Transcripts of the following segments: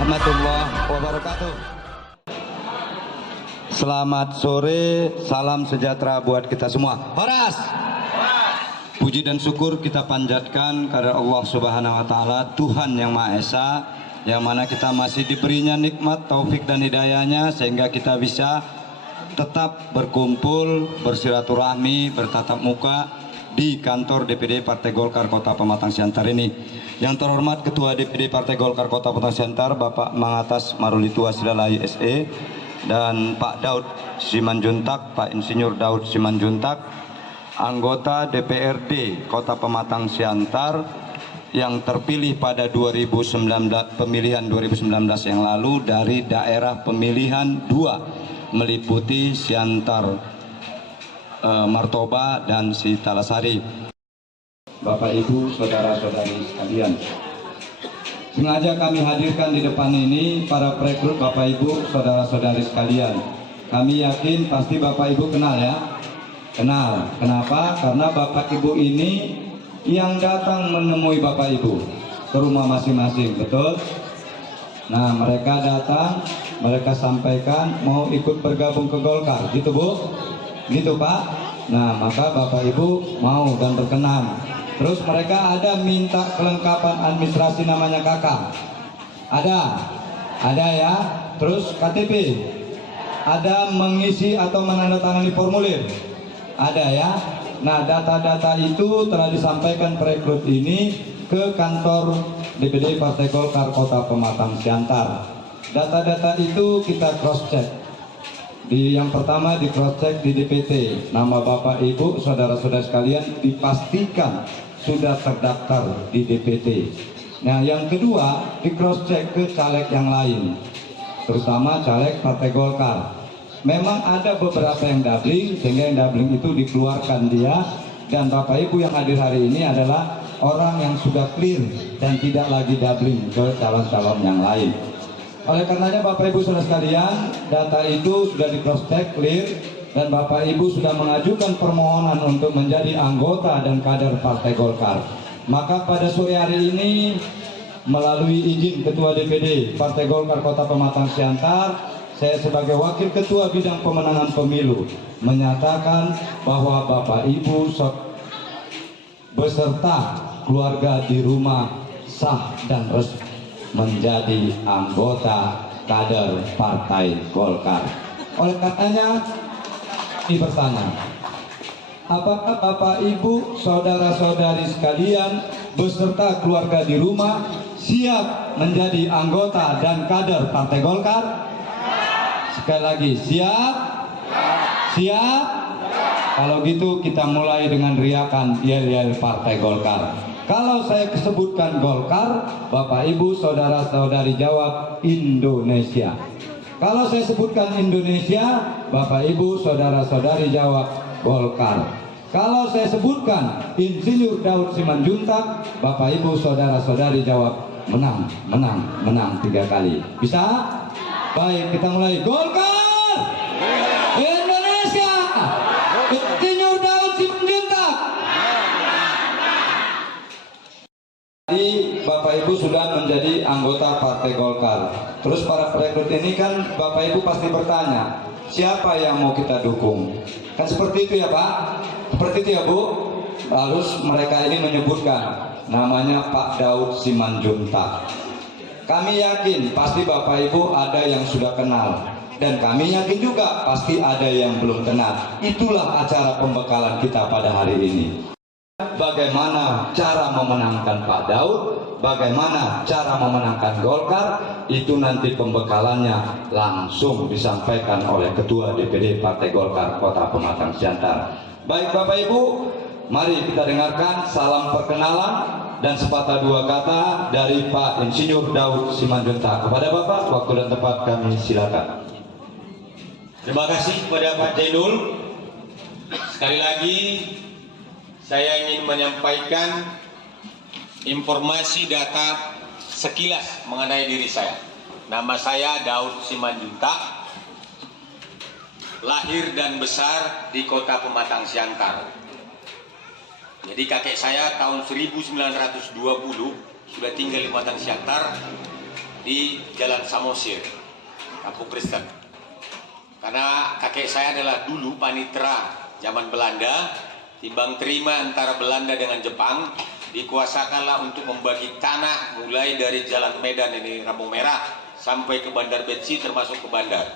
warahmatullahi wabarakatuh. Selamat sore, salam sejahtera buat kita semua. Horas. Puji dan syukur kita panjatkan kepada Allah Subhanahu wa taala, Tuhan yang Maha Esa, yang mana kita masih diberinya nikmat, taufik dan hidayahnya sehingga kita bisa tetap berkumpul, bersilaturahmi, bertatap muka di kantor DPD Partai Golkar Kota Pematang Siantar ini. Yang terhormat Ketua DPD Partai Golkar Kota Pematang Siantar, Bapak Mangatas Marulitua Silalai SE, dan Pak Daud Simanjuntak, Pak Insinyur Daud Simanjuntak, anggota DPRD Kota Pematang Siantar yang terpilih pada pemilihan 2019 yang lalu dari daerah pemilihan 2 meliputi Siantar, Martoba dan Sitalasari. Bapak Ibu, saudara-saudari sekalian, sengaja kami hadirkan di depan ini para perekrut Bapak Ibu, saudara-saudari sekalian. Kami yakin pasti Bapak Ibu kenal ya. Kenal. Kenapa? Karena Bapak Ibu ini yang datang menemui Bapak Ibu ke rumah masing-masing, betul? Nah, mereka datang, mereka sampaikan mau ikut bergabung ke Golkar, gitu Bu? Gitu Pak. Nah, maka Bapak Ibu mau dan berkenan. Terus mereka ada minta kelengkapan administrasi namanya KK. Ada ya. Terus KTP. Ada mengisi atau menandatangani formulir. Ada ya. Nah, data-data itu telah disampaikan perekrut ini ke kantor DPD Partai Golkar Kota Pematang Siantar. Data-data itu kita cross check. Yang pertama di cross check di DPT, nama Bapak Ibu saudara-saudara sekalian dipastikan sudah terdaftar di DPT. Nah, yang kedua di cross check ke caleg yang lain, terutama caleg Partai Golkar. Memang ada beberapa yang doubling, sehingga yang doubling itu dikeluarkan dia, dan Bapak Ibu yang hadir hari ini adalah orang yang sudah clear dan tidak lagi doubling ke calon-calon yang lain. Oleh karenanya Bapak Ibu saudara sekalian, data itu sudah di cross check clear dan Bapak Ibu sudah mengajukan permohonan untuk menjadi anggota dan kader Partai Golkar. Maka pada sore hari ini melalui izin Ketua DPD Partai Golkar Kota Pematang Siantar, saya sebagai Wakil Ketua Bidang Pemenangan Pemilu menyatakan bahwa Bapak Ibu beserta keluarga di rumah sah dan resmi menjadi anggota kader Partai Golkar. Oleh karenanya, ini bertanya, apakah Bapak Ibu saudara-saudari sekalian beserta keluarga di rumah siap menjadi anggota dan kader Partai Golkar? Sekali lagi, siap? Siap? Kalau gitu kita mulai dengan riakan yel-yel Partai Golkar. Kalau saya sebutkan Golkar, Bapak Ibu saudara-saudari jawab Indonesia. Kalau saya sebutkan Indonesia, Bapak Ibu saudara-saudari jawab Golkar. Kalau saya sebutkan Insinyur Daud Simanjuntak, Bapak Ibu saudara-saudari jawab menang, menang, menang 3 kali. Bisa? Baik, kita mulai. Golkar! Indonesia! Insinyur Daud Simanjuntak! Bapak Ibu sudah menjadi anggota Partai Golkar. Terus para perekrut ini kan Bapak Ibu pasti bertanya, siapa yang mau kita dukung? Kan seperti itu ya Pak? Seperti itu ya Bu? Lalu mereka ini menyebutkan namanya Pak Daud Simanjuntak. Kami yakin pasti Bapak Ibu ada yang sudah kenal, dan kami yakin juga pasti ada yang belum kenal. Itulah acara pembekalan kita pada hari ini. Bagaimana cara memenangkan Pak Daud, bagaimana cara memenangkan Golkar, itu nanti pembekalannya langsung disampaikan oleh Ketua DPD Partai Golkar Kota Pematang Siantar. Baik Bapak Ibu, mari kita dengarkan salam perkenalan dan sepatah dua kata dari Pak Insinyur Daud Simanjuntak. Kepada Bapak, waktu dan tempat kami silakan. Terima kasih kepada Pak Jainul. Sekali lagi saya ingin menyampaikan informasi data sekilas mengenai diri saya. Nama saya Daud Simanjuntak, lahir dan besar di Kota Pematang Siantar. Jadi kakek saya tahun 1920 sudah tinggal di Pematang Siantar, di Jalan Samosir, Kampung Kristen. Karena kakek saya adalah dulu panitera zaman Belanda, timbang terima antara Belanda dengan Jepang, dikuasakanlah untuk membagi tanah mulai dari Jalan Medan ini Rambung Merah sampai ke Bandar Betsi termasuk ke bandar.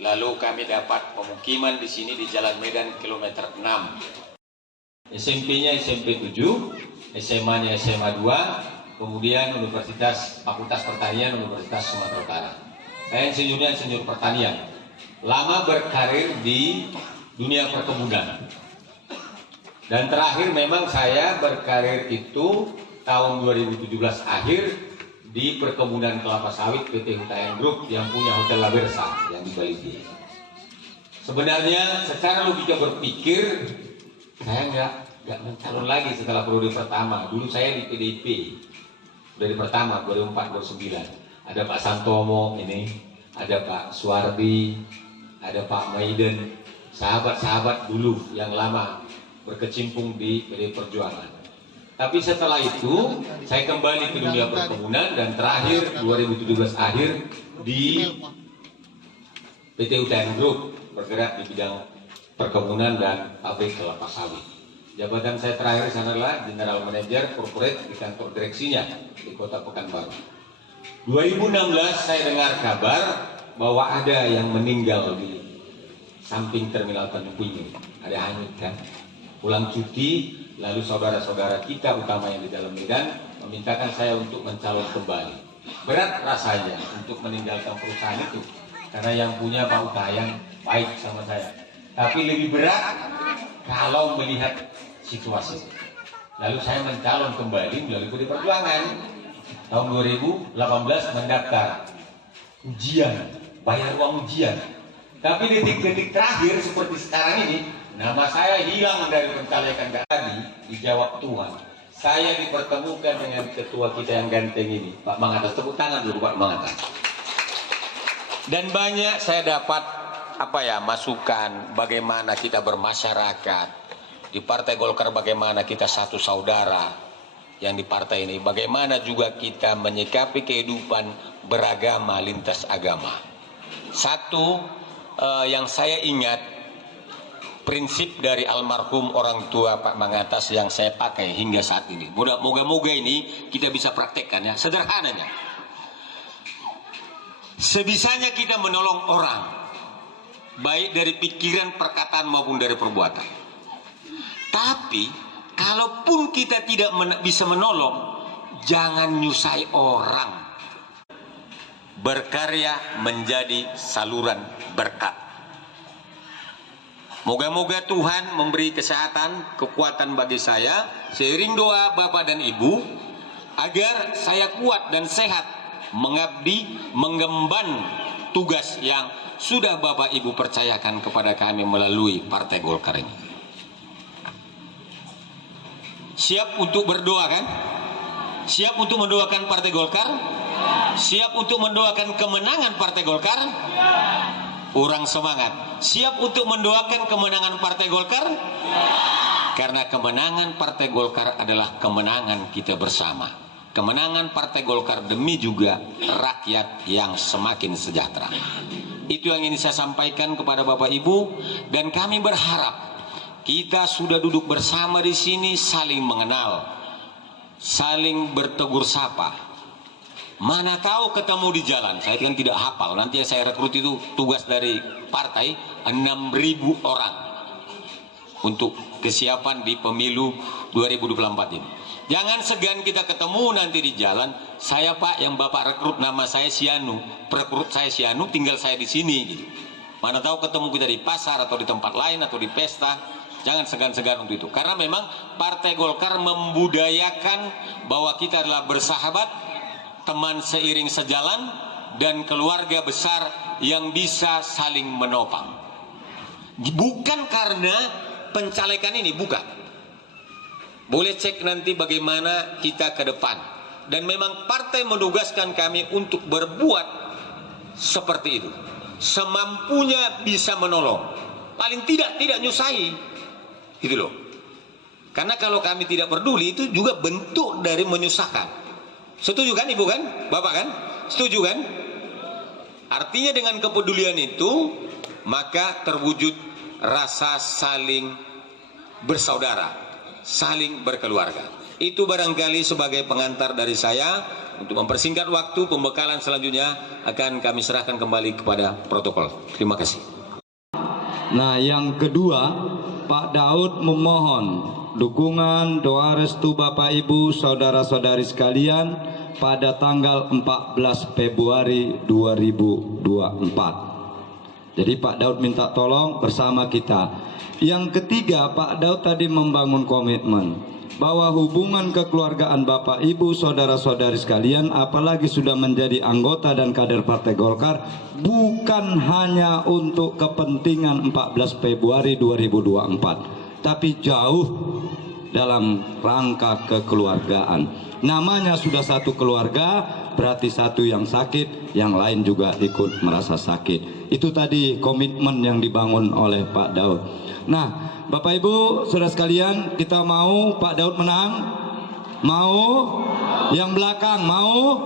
Lalu kami dapat pemukiman di sini di Jalan Medan kilometer 6. SMP-nya SMP 7, SMA-nya SMA 2, kemudian Universitas Fakultas Pertanian Universitas Sumatera Utara. Saya insinyurnya insinyur pertanian. Lama berkarir di dunia perkebunan. Dan terakhir memang saya berkarir itu tahun 2017 akhir di perkebunan kelapa sawit PT Hutayan Group yang punya Hotel La Versa yang di Bali. Sebenarnya secara logika berpikir saya nggak mencalon lagi setelah periode pertama. Dulu saya di PDIP dari pertama 2004-2009. Ada Pak Santomo ini, ada Pak Suwardi, ada Pak Maiden, sahabat-sahabat dulu yang lama berkecimpung di PDI Perjuangan. Tapi setelah itu saya kembali ke dunia perkebunan dan terakhir 2017 akhir di PT Hutayan Group bergerak di bidang perkebunan dan pabrik kelapa sawit. Jabatan saya terakhir di sana adalah General Manager Corporate di kantor direksinya di Kota Pekanbaru. 2016 saya dengar kabar bahwa ada yang meninggal di samping Terminal Tanjung Priok. Ada hanyut kan? Pulang cuti, lalu saudara-saudara kita utama yang di dalam Medan memintakan saya untuk mencalon kembali. Berat rasanya untuk meninggalkan perusahaan itu karena yang punya Pak Hutayan baik sama saya. Tapi lebih berat kalau melihat situasi. Lalu saya mencalon kembali melalui PDI Perjuangan. Tahun 2018 mendaftar ujian, bayar uang ujian. Tapi detik-detik terakhir seperti sekarang ini, nama saya hilang dari pencalekan tadi, dijawab Tuhan. Saya dipertemukan dengan ketua kita yang ganteng ini, Pak Mangatas. Tepuk tangan dulu Pak Mangatas. Dan banyak saya dapat masukan bagaimana kita bermasyarakat di Partai Golkar, bagaimana kita satu saudara yang di partai ini, bagaimana juga kita menyikapi kehidupan beragama lintas agama. Satu yang saya ingat, prinsip dari almarhum orang tua Pak Mangatas yang saya pakai hingga saat ini. Moga-moga ini kita bisa praktekkan ya. Sederhananya, sebisanya kita menolong orang, baik dari pikiran, perkataan maupun dari perbuatan. Tapi kalaupun kita tidak bisa menolong, jangan nyusai orang. Berkarya menjadi saluran berkat. Moga-moga Tuhan memberi kesehatan, kekuatan bagi saya, seiring doa Bapak dan Ibu, agar saya kuat dan sehat mengabdi, mengemban tugas yang sudah Bapak Ibu percayakan kepada kami melalui Partai Golkar ini. Siap untuk berdoa kan? Siap untuk mendoakan Partai Golkar? Siap untuk mendoakan kemenangan Partai Golkar? Kurang semangat. Siap untuk mendoakan kemenangan Partai Golkar? Karena kemenangan Partai Golkar adalah kemenangan kita bersama. Kemenangan Partai Golkar demi juga rakyat yang semakin sejahtera. Itu yang ingin saya sampaikan kepada Bapak Ibu, dan kami berharap kita sudah duduk bersama di sini, saling mengenal, saling bertegur sapa. Mana tahu ketemu di jalan, saya kan tidak hafal. Nanti saya rekrut itu tugas dari partai 6.000 orang untuk kesiapan di pemilu 2024 ini. Jangan segan kita ketemu nanti di jalan. Saya Pak yang Bapak rekrut, nama saya Sianu, perekrut saya Sianu, tinggal saya di sini. Gitu. Mana tahu ketemu kita di pasar atau di tempat lain atau di pesta. Jangan segan-segan untuk itu. Karena memang Partai Golkar membudayakan bahwa kita adalah bersahabat, teman seiring sejalan, dan keluarga besar yang bisa saling menopang. Bukan karena pencalekan ini, bukan. Boleh cek nanti bagaimana kita ke depan. Dan memang partai menugaskan kami untuk berbuat seperti itu. Semampunya bisa menolong. Paling tidak nyusahi. Gitu loh. Karena kalau kami tidak peduli, itu juga bentuk dari menyusahkan. Setuju kan Ibu kan? Bapak kan? Setuju kan? Artinya dengan kepedulian itu maka terwujud rasa saling bersaudara, saling berkeluarga. Itu barangkali sebagai pengantar dari saya. Untuk mempersingkat waktu, pembekalan selanjutnya akan kami serahkan kembali kepada protokol. Terima kasih. Nah, yang kedua, Pak Daud memohon dukungan doa restu Bapak Ibu saudara-saudari sekalian pada tanggal 14 Februari 2024. Jadi Pak Daud minta tolong bersama kita. Yang ketiga, Pak Daud tadi membangun komitmen bahwa hubungan kekeluargaan Bapak Ibu saudara-saudari sekalian, apalagi sudah menjadi anggota dan kader Partai Golkar, bukan hanya untuk kepentingan 14 Februari 2024, tapi jauh dalam rangka kekeluargaan. Namanya sudah satu keluarga, berarti satu yang sakit, yang lain juga ikut merasa sakit. Itu tadi komitmen yang dibangun oleh Pak Daud. Nah, Bapak Ibu saudara sekalian, kita mau Pak Daud menang? Mau? Yang belakang mau?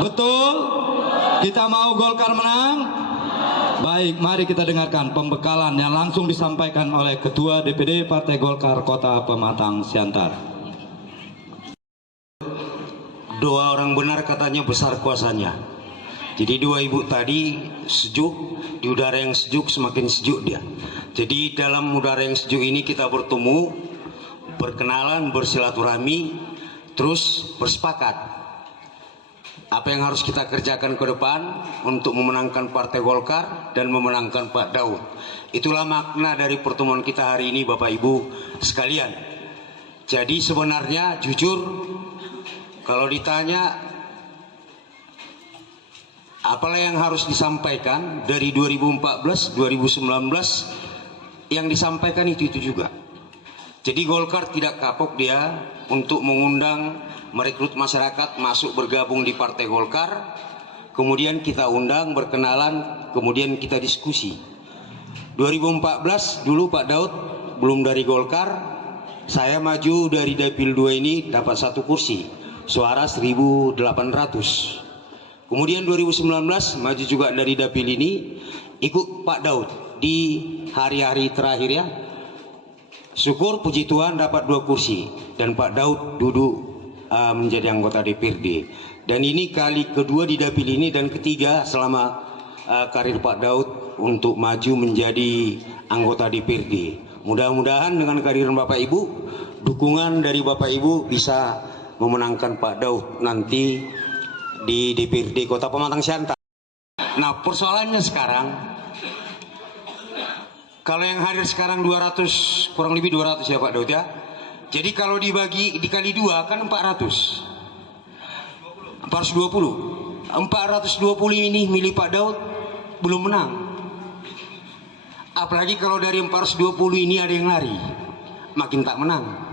Betul? Kita mau Golkar menang? Baik, mari kita dengarkan pembekalan yang langsung disampaikan oleh Ketua DPD Partai Golkar Kota Pematang Siantar. Doa orang benar katanya besar kuasanya. Jadi doa ibu tadi sejuk, di udara yang sejuk semakin sejuk dia. Jadi dalam udara yang sejuk ini kita bertemu, berkenalan, bersilaturahmi, terus bersepakat apa yang harus kita kerjakan ke depan untuk memenangkan Partai Golkar dan memenangkan Pak Daud. Itulah makna dari pertemuan kita hari ini Bapak Ibu sekalian. Jadi sebenarnya jujur kalau ditanya apalah yang harus disampaikan dari 2014, 2019 yang disampaikan itu juga. Jadi Golkar tidak kapok dia untuk mengundang, merekrut masyarakat masuk bergabung di Partai Golkar. Kemudian kita undang, berkenalan, kemudian kita diskusi. 2014 dulu Pak Daud belum dari Golkar, saya maju dari Dapil 2 ini dapat 1 kursi, suara 1.800. Kemudian 2019 maju juga dari Dapil ini, ikut Pak Daud di hari-hari terakhir ya. Syukur puji Tuhan dapat 2 kursi dan Pak Daud duduk menjadi anggota DPRD. Dan ini kali kedua di Dapil ini dan ketiga selama karir Pak Daud untuk maju menjadi anggota DPRD. Mudah-mudahan dengan kehadiran Bapak Ibu, dukungan dari Bapak Ibu bisa memenangkan Pak Daud nanti di DPRD Kota Pematang Siantar. Nah, persoalannya sekarang kalau yang hadir sekarang 200, kurang lebih 200 ya Pak Daud ya. Jadi kalau dibagi dikali 2 kan 400. 420. 420 ini milih Pak Daud belum menang. Apalagi kalau dari 420 ini ada yang lari, makin tak menang.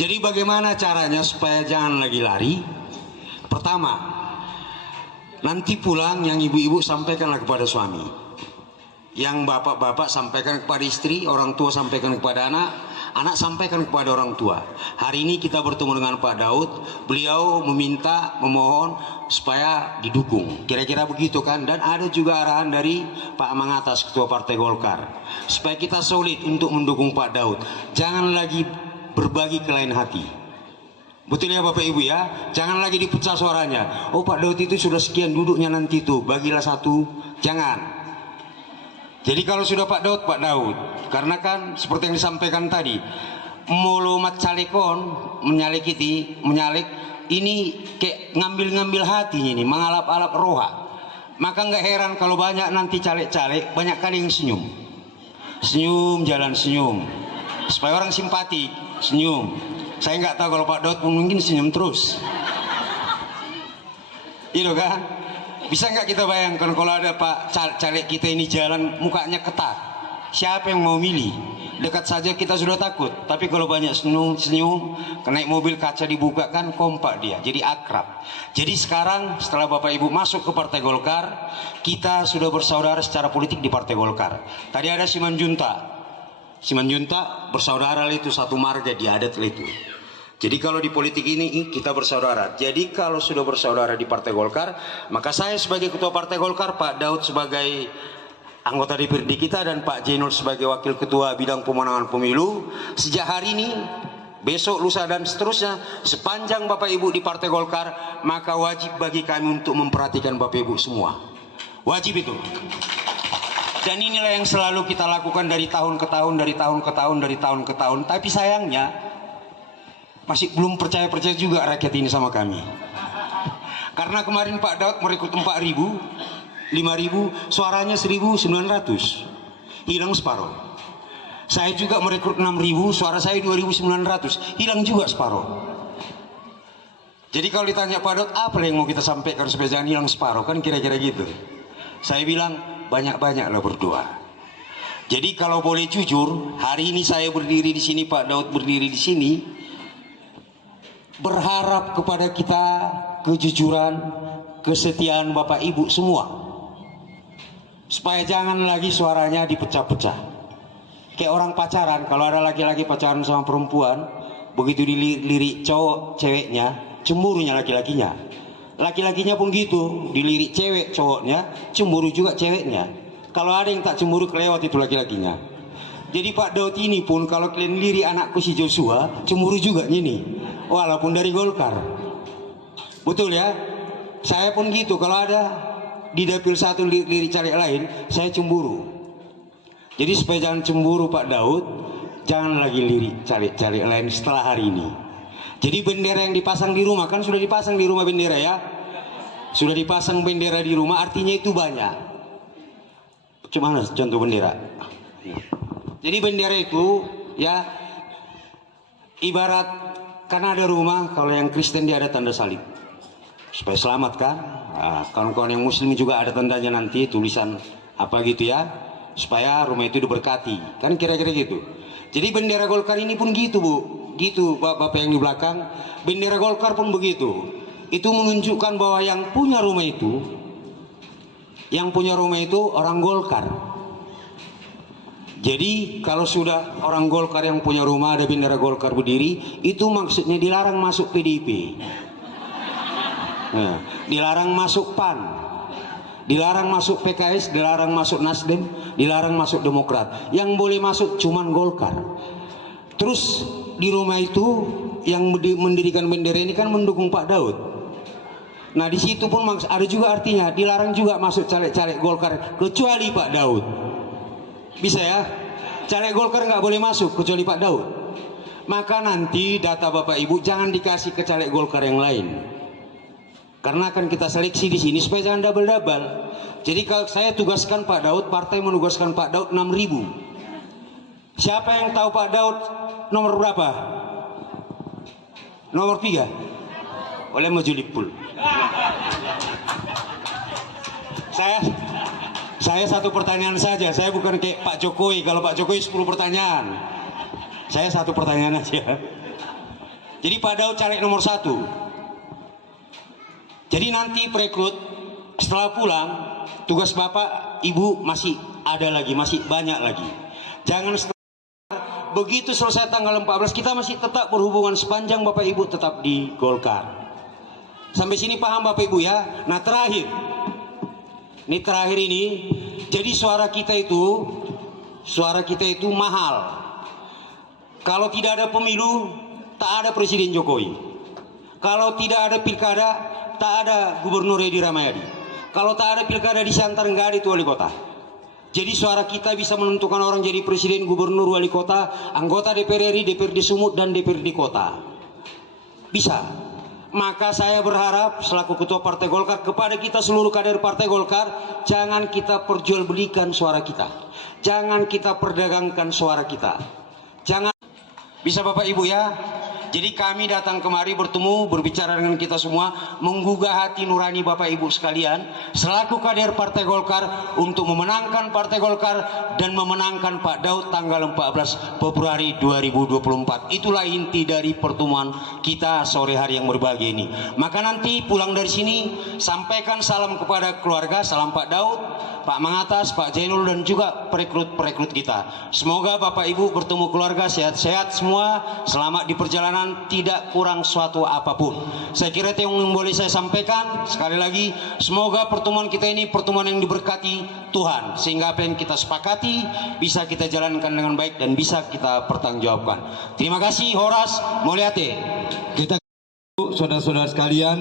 Jadi bagaimana caranya supaya jangan lagi lari? Pertama, nanti pulang yang ibu-ibu sampaikanlah kepada suami, yang bapak-bapak sampaikan kepada istri, orang tua sampaikan kepada anak, anak sampaikan kepada orang tua. Hari ini kita bertemu dengan Pak Daud, beliau meminta, memohon supaya didukung. Kira-kira begitu kan? Dan ada juga arahan dari Pak Mangatas, Ketua Partai Golkar, supaya kita solid untuk mendukung Pak Daud. Jangan lagi berbagi ke lain hati. Betul ya Bapak Ibu ya? Jangan lagi dipecah suaranya. Oh Pak Daud itu sudah sekian duduknya nanti tuh, bagilah 1. Jangan. Jadi kalau sudah Pak Daud, Pak Daud. Karena kan seperti yang disampaikan tadi, mulumat calekon, menyalik ini kayak ngambil-ngambil hatinya ini, mengalap-alap roha. Maka nggak heran kalau banyak nanti caleg-caleg, banyak kali yang senyum. Senyum, jalan senyum. Supaya orang simpati, senyum. Saya nggak tahu kalau Pak Daud mungkin senyum terus. Itu kan? Bisa nggak kita bayangkan kalau ada Pak caleg kita ini jalan mukanya ketat, siapa yang mau milih? Dekat saja kita sudah takut, tapi kalau banyak senyum, naik mobil kaca dibuka kan kompak dia, jadi akrab. Jadi sekarang setelah Bapak Ibu masuk ke Partai Golkar, kita sudah bersaudara secara politik di Partai Golkar. Tadi ada Simanjunta bersaudara itu satu marga di adat itu. Jadi kalau di politik ini kita bersaudara. Jadi kalau sudah bersaudara di Partai Golkar, maka saya sebagai ketua Partai Golkar, Pak Daud sebagai anggota DPRD kita, dan Pak Jenul sebagai wakil ketua bidang pemenangan pemilu, sejak hari ini, besok, lusa dan seterusnya, sepanjang Bapak Ibu di Partai Golkar, maka wajib bagi kami untuk memperhatikan Bapak Ibu semua. Wajib itu. Dan inilah yang selalu kita lakukan dari tahun ke tahun, dari tahun ke tahun, dari tahun ke tahun. Tapi sayangnya masih belum percaya-percaya juga rakyat ini sama kami. Karena kemarin Pak Daud merekrut 4.000, 5.000, suaranya 1.900, hilang separuh. Saya juga merekrut 6.000, suara saya 2.900, hilang juga separuh. Jadi kalau ditanya Pak Daud, apa yang mau kita sampaikan supaya jangan hilang separuh, kan kira-kira gitu. Saya bilang, banyak-banyaklah berdoa. Jadi kalau boleh jujur, hari ini saya berdiri di sini, Pak Daud berdiri di sini, berharap kepada kita kejujuran, kesetiaan Bapak Ibu semua, supaya jangan lagi suaranya dipecah-pecah. Kayak orang pacaran, kalau ada laki-laki pacaran sama perempuan, begitu dilirik cowok ceweknya, cemburunya laki-lakinya. Laki-lakinya pun gitu, dilirik cewek cowoknya, cemburu juga ceweknya. Kalau ada yang tak cemburu, kelewat itu laki-lakinya. Jadi Pak Daud ini pun kalau kalian lirik anakku si Joshua, cemburu juga ini, walaupun dari Golkar. Betul ya? Saya pun gitu, kalau ada di dapil satu lirik caleg lain, saya cemburu. Jadi supaya jangan cemburu Pak Daud, jangan lagi lirik caleg-caleg lain setelah hari ini. Jadi bendera yang dipasang di rumah, kan sudah dipasang di rumah bendera ya? Sudah dipasang bendera di rumah, artinya itu banyak. Cuma contoh bendera. Jadi bendera itu ya ibarat, karena ada rumah, kalau yang Kristen dia ada tanda salib supaya selamat kan. Nah, kawan-kawan yang Muslim juga ada tandanya nanti, tulisan apa gitu ya, supaya rumah itu diberkati, kan kira-kira gitu. Jadi bendera Golkar ini pun gitu Bu, gitu Bapak yang di belakang, bendera Golkar pun begitu. Itu menunjukkan bahwa yang punya rumah itu orang Golkar. Jadi kalau sudah orang Golkar yang punya rumah ada bendera Golkar berdiri, itu maksudnya dilarang masuk PDIP, nah, dilarang masuk PAN, dilarang masuk PKS, dilarang masuk Nasdem, dilarang masuk Demokrat. Yang boleh masuk cuman Golkar. Terus di rumah itu yang mendirikan bendera ini kan mendukung Pak Daud. Nah di situ pun ada juga artinya dilarang juga masuk caleg-caleg Golkar kecuali Pak Daud. Bisa ya, caleg Golkar nggak boleh masuk kecuali Pak Daud. Maka nanti data Bapak Ibu jangan dikasih ke caleg Golkar yang lain, karena akan kita seleksi di sini supaya jangan double-double. Jadi kalau saya tugaskan Pak Daud, partai menugaskan Pak Daud 6.000. Siapa yang tahu Pak Daud nomor berapa? Nomor 3. Oleh maju lipul. Saya satu pertanyaan saja. Saya bukan kayak Pak Jokowi. Kalau Pak Jokowi 10 pertanyaan, saya satu pertanyaan aja. Jadi Pak Daud caleg nomor 1. Jadi nanti perekrut setelah pulang, tugas Bapak Ibu masih ada lagi, masih banyak lagi. Jangan begitu selesai tanggal 14 kita masih tetap berhubungan sepanjang Bapak Ibu tetap di Golkar. Sampai sini paham Bapak Ibu ya? Nah terakhir ini, jadi suara kita itu mahal. Kalau tidak ada pemilu, tak ada Presiden Jokowi. Kalau tidak ada pilkada, tak ada Gubernur Edi Rahmayadi. Kalau tak ada pilkada di Siantar, nggak ada itu wali kota. Jadi suara kita bisa menentukan orang jadi presiden, gubernur, wali kota, anggota DPR RI, DPRD Sumut, dan DPRD kota. Bisa. Maka saya berharap selaku ketua Partai Golkar kepada kita seluruh kader Partai Golkar, jangan kita perjualbelikan suara kita. Jangan kita perdagangkan suara kita. Jangan. Bisa Bapak Ibu ya? Jadi kami datang kemari bertemu, berbicara dengan kita semua, menggugah hati nurani Bapak Ibu sekalian selaku kader Partai Golkar untuk memenangkan Partai Golkar dan memenangkan Pak Daud tanggal 14 Februari 2024. Itulah inti dari pertemuan kita sore hari yang berbahagia ini. Maka nanti pulang dari sini sampaikan salam kepada keluarga, salam Pak Daud. Pak Mangatas, Pak Jainul, dan juga perekrut-perekrut kita. Semoga Bapak Ibu bertemu keluarga sehat-sehat semua, selamat di perjalanan, tidak kurang suatu apapun. Saya kira itu yang boleh saya sampaikan. Sekali lagi, semoga pertemuan kita ini pertemuan yang diberkati Tuhan, sehingga apa yang kita sepakati bisa kita jalankan dengan baik dan bisa kita pertanggungjawabkan. Terima kasih. Horas Mulyate. Kita, saudara-saudara sekalian,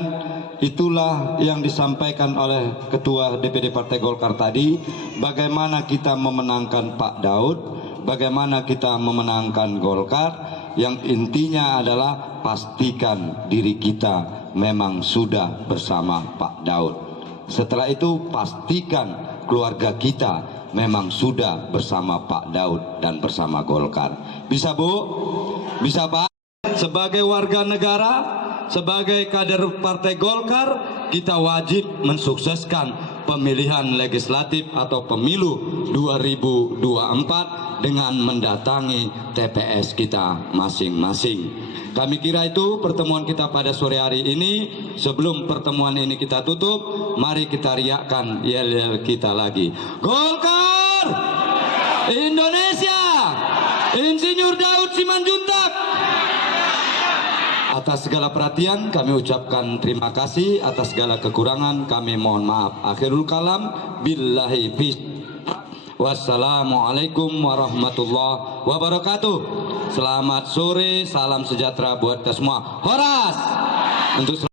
itulah yang disampaikan oleh Ketua DPD Partai Golkar tadi. Bagaimana kita memenangkan Pak Daud, bagaimana kita memenangkan Golkar. Yang intinya adalah pastikan diri kita memang sudah bersama Pak Daud. Setelah itu pastikan keluarga kita memang sudah bersama Pak Daud dan bersama Golkar. Bisa Bu? Bisa Pak? Sebagai warga negara, sebagai kader Partai Golkar, kita wajib mensukseskan pemilihan legislatif atau pemilu 2024 dengan mendatangi TPS kita masing-masing. Kami kira itu pertemuan kita pada sore hari ini. Sebelum pertemuan ini kita tutup, mari kita riakkan yel-yel kita lagi. Golkar! Indonesia! Insinyur Daud Simanjuntak! Atas segala perhatian kami ucapkan terima kasih, atas segala kekurangan kami mohon maaf. Akhirul kalam, billahi bis. Wassalamualaikum warahmatullahi wabarakatuh. Selamat sore, salam sejahtera buat kita semua. Horas! Untuk